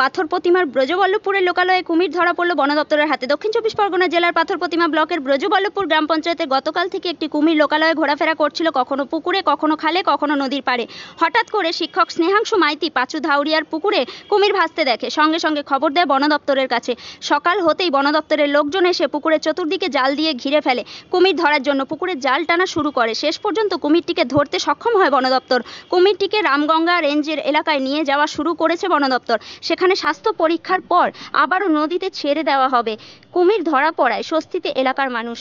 পাথর প্রতিমার ব্রজবল্লভপুরের লোকালয়ে কুমির ধরা পড়ল বন দপ্তরের হাতে। দক্ষিণ চব্বিশ পরগনা জেলার পাথর প্রতিমা ব্লকের ব্রজবল্লভপুর গ্রাম পঞ্চায়েতে গতকাল থেকে একটি কুমির লোকালয়ে ঘোরাফেরা করছিল, কখনো পুকুরে, কখনো খালে, কখনো নদীর পাড়ে। হঠাৎ করে শিক্ষক স্নেহাংশু মাইতি পাঁচু ধাউরিয়ার পুকুরে কুমির ভাসতে দেখে, সঙ্গে সঙ্গে খবর দেয় বন দপ্তরের কাছে। সকাল হতেই বন দপ্তরের লোকজন এসে পুকুরের চতুর্দিকে জাল দিয়ে ঘিরে ফেলে। কুমির ধরার জন্য পুকুরে জাল টানা শুরু করে। শেষ পর্যন্ত কুমিরটিকে ধরতে সক্ষম হয় বন দপ্তর। কুমিরটিকে রামগঙ্গা রেঞ্জের এলাকায় নিয়ে যাওয়া শুরু করেছে বন দপ্তর। সেখানে স্বাস্থ্য পরীক্ষার পর আবারও নদীতে ছেড়ে দেওয়া হবে। কুমির ধরা পড়ায় স্বস্তিতে এলাকার মানুষ।